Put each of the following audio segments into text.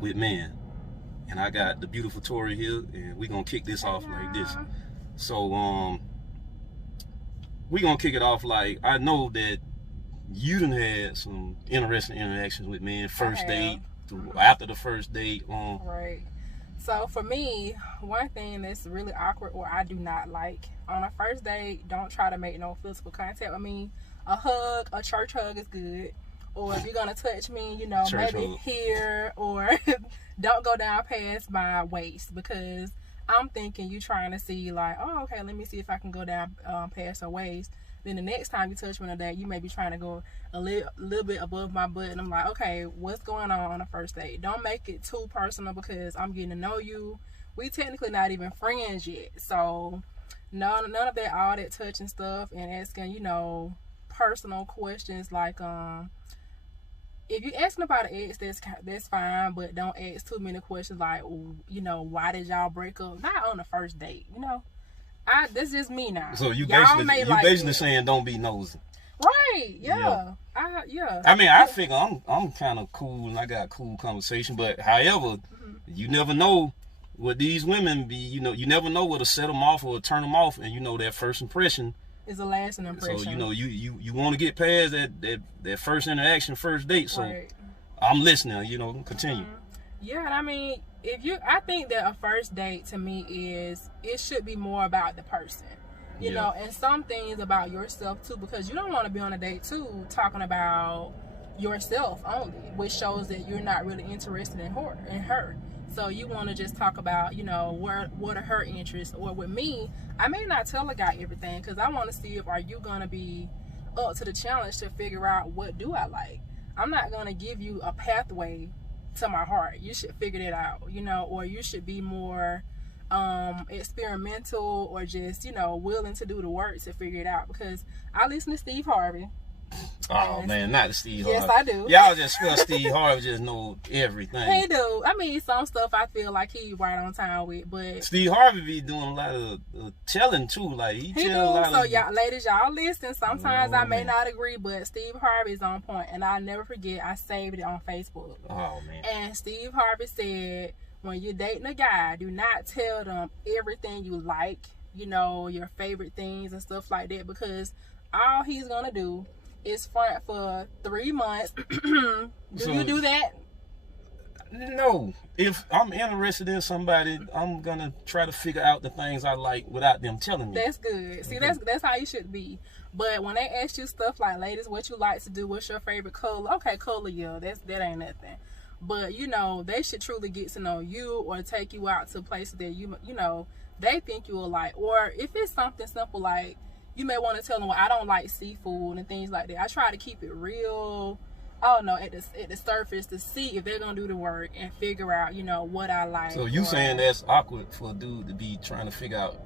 with men. And I got the beautiful Tori here, and we're gonna kick this off like this. So we're gonna kick it off like, I know that you done had some interesting interactions with men, first date, after the first date. Right. So for me, one thing that's really awkward or I do not like on a first date, don't try to make no physical contact with me. A hug, a church hug is good. Or if you're going to touch me, you know, church maybe hug here, or don't go down past my waist, because I'm thinking you trying to see like, oh, okay, let me see if I can go down past her waist. Then the next time you touch me on that, you may be trying to go a little bit above my butt, and I'm like, okay, what's going on a first date? Don't make it too personal, because I'm getting to know you. We technically not even friends yet, so none of that, all that touching stuff and asking, you know, personal questions like if you're asking about an ex, that's fine, but don't ask too many questions like, you know, why did y'all break up? Not on the first date, you know. That's just me now. So you basically saying don't be nosy. Right, yeah. I mean, I figure I'm kind of cool and I got cool conversation, but however, you never know what these women be, you know, you never know what'll set them off or turn them off, and you know that first impression is a lasting impression. So, you know, you want to get past that first interaction, first date, so right. I'm listening, you know, continue. Yeah, and I mean, I think that a first date to me it should be more about the person, you know, and some things about yourself too, because you don't want to be on a date too talking about yourself only, which shows that you're not really interested in her. So you want to just talk about, you know, what are her interests. Or with me, I may not tell a guy everything, because I want to see if are you going to be up to the challenge to figure out what do I like. I'm not going to give you a pathway to my heart. You should figure that out, you know, or you should be more experimental, or just, you know, willing to do the work to figure it out. Because I listen to Steve Harvey. Oh man, not Steve Harvey. Yes, I do. Y'all just feel Steve Harvey just know everything. He do. I mean, some stuff I feel like he right on time with, but Steve Harvey be doing a lot of telling too. Like he tell a lot so of. Y'all, ladies, y'all listen. Sometimes I may not agree, but Steve Harvey is on point, and I'll never forget. I saved it on Facebook. Oh man. And Steve Harvey said, when you're dating a guy, do not tell them everything you like. You know, your favorite things and stuff like that, because all he's gonna do is front for 3 months. Do you do that? No. If I'm interested in somebody, I'm gonna try to figure out the things I like without them telling me. That's good. See, that's how you should be. But when they ask you stuff like, ladies, what you like to do, what's your favorite color? Okay, color, yeah, that ain't nothing. But you know, they should truly get to know you, or take you out to places that you know they think you will like. Or if it's something simple like, you may want to tell them, well, I don't like seafood and things like that. I try to keep it real, I don't know, at the surface, to see if they're gonna do the work and figure out, you know, what I like. So you saying that's awkward for a dude to be trying to figure out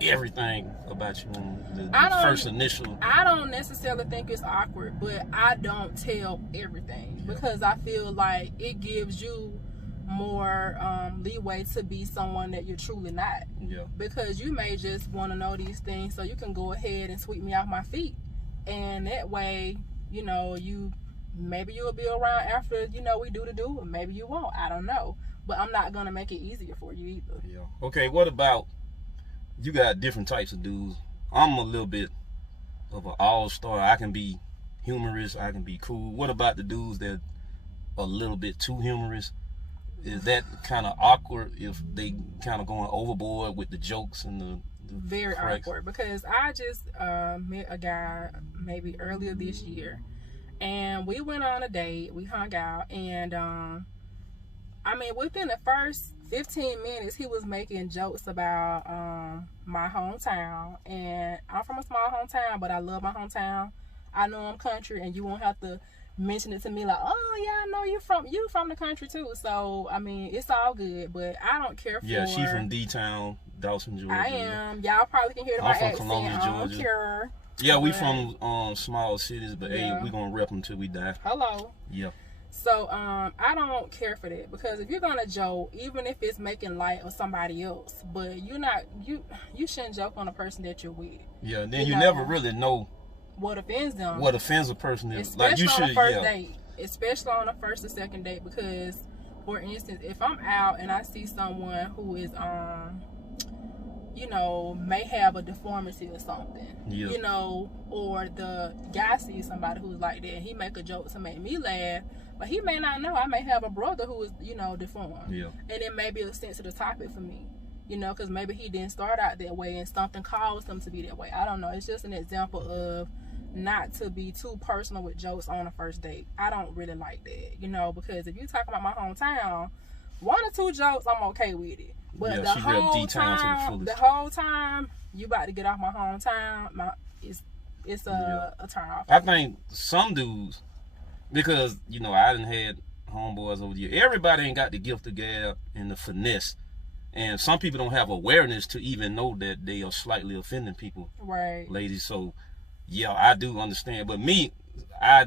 everything about you on the first initial? I don't necessarily think it's awkward, but I don't tell everything, because I feel like it gives you more leeway to be someone that you're truly not. Yeah. Because you may just want to know these things so you can go ahead and sweep me off my feet, and that way, you know, maybe you'll be around after, you know, we do the do, and maybe you won't. I don't know, but I'm not gonna make it easier for you either. Yeah. Okay. What about, you got different types of dudes? I'm a little bit of an all-star. I can be humorous. I can be cool. What about the dudes that are a little bit too humorous? Is that kind of awkward if they kind of going overboard with the jokes and the very cracks? Awkward, because I just met a guy maybe earlier this year, and we went on a date. We hung out, and I mean, within the first 15 minutes, he was making jokes about my hometown. And I'm from a small hometown, but I love my hometown. I know I'm country, and you won't have to mention it to me like, oh yeah, I know you from the country too. So I mean, it's all good, but I don't care for. Yeah, she from D-Town, Dawson, Georgia. I am. Y'all probably can hear my accent. I'm from Columbia, Georgia. I don't care. Yeah, we from small cities, but hey, we gonna rep them till we die. Hello. Yeah. So I don't care for that, because if you're gonna joke, even if it's making light of somebody else, but you shouldn't joke on a person that you're with. Yeah, and then you never really know what offends them. What offends a person is. Especially like you should, on the first date. Especially on the first or second date, because for instance, if I'm out and I see someone who is you know, may have a deformity or something, Yeah. you know, or the guy sees somebody who's like that, he make a joke to make me laugh, but he may not know I may have a brother who is, you know, deformed. Yeah. And it may be a sensitive topic for me, you know, because maybe he didn't start out that way and something caused him to be that way. I don't know. It's just an example of not to be too personal with jokes on a first date. I don't really like that, you know, because if you talk about my hometown, 1 or 2 jokes, I'm okay with it. But Yeah, the she real whole D-town to the time, fullest. the whole time, you about to get off my hometown, it's a turn off. I think some dudes, because, you know, I done had homeboys over the years. Everybody ain't got the gift of gab and the finesse. And some people don't have awareness to even know that they are slightly offending people, Right. ladies. So, yeah, I do understand. But me, I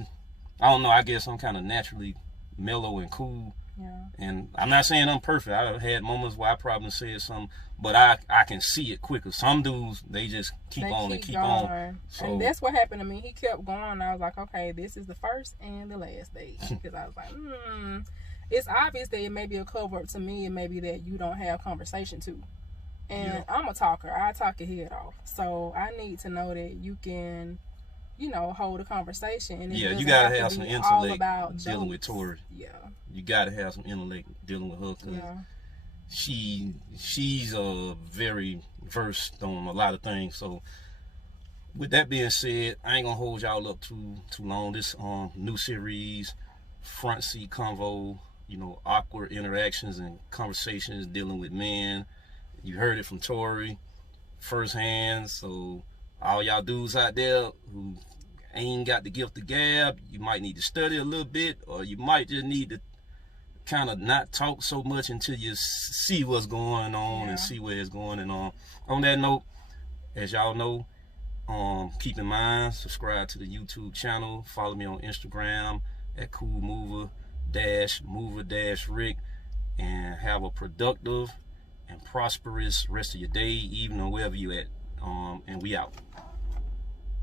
don't know. I guess I'm kind of naturally mellow and cool. Yeah. And I'm not saying I'm perfect. I've had moments where I probably said something, but I can see it quicker. Some dudes, they just keep on and keep on. So, and that's what happened to me. He kept going. I was like, okay, this is the first and the last date. Because I was like, it's obvious that it may be a cover up to me. It may be that you don't have conversation too. And I'm a talker. I talk your head off. So I need to know that you can, you know, hold a convetion. And yeah, you gotta have some intellect dealing with Tori. Yeah. You gotta have some intellect dealing with her, because she's very versed on a lot of things. So with that being said, I ain't gonna hold y'all up too long. This new series, Front Seat Convo, you know, awkward interactions and conversations dealing with men. You heard it from Tori firsthand. So all y'all dudes out there who ain't got the gift of gab, you might need to study a little bit, or you might just need to kind of not talk so much until you see what's going on and see where it's going. And on that note, as y'all know, keep in mind, subscribe to the YouTube channel, follow me on Instagram at coolmover-rick, and have a productive and prosperous rest of your day, evening, or wherever you at. And we out.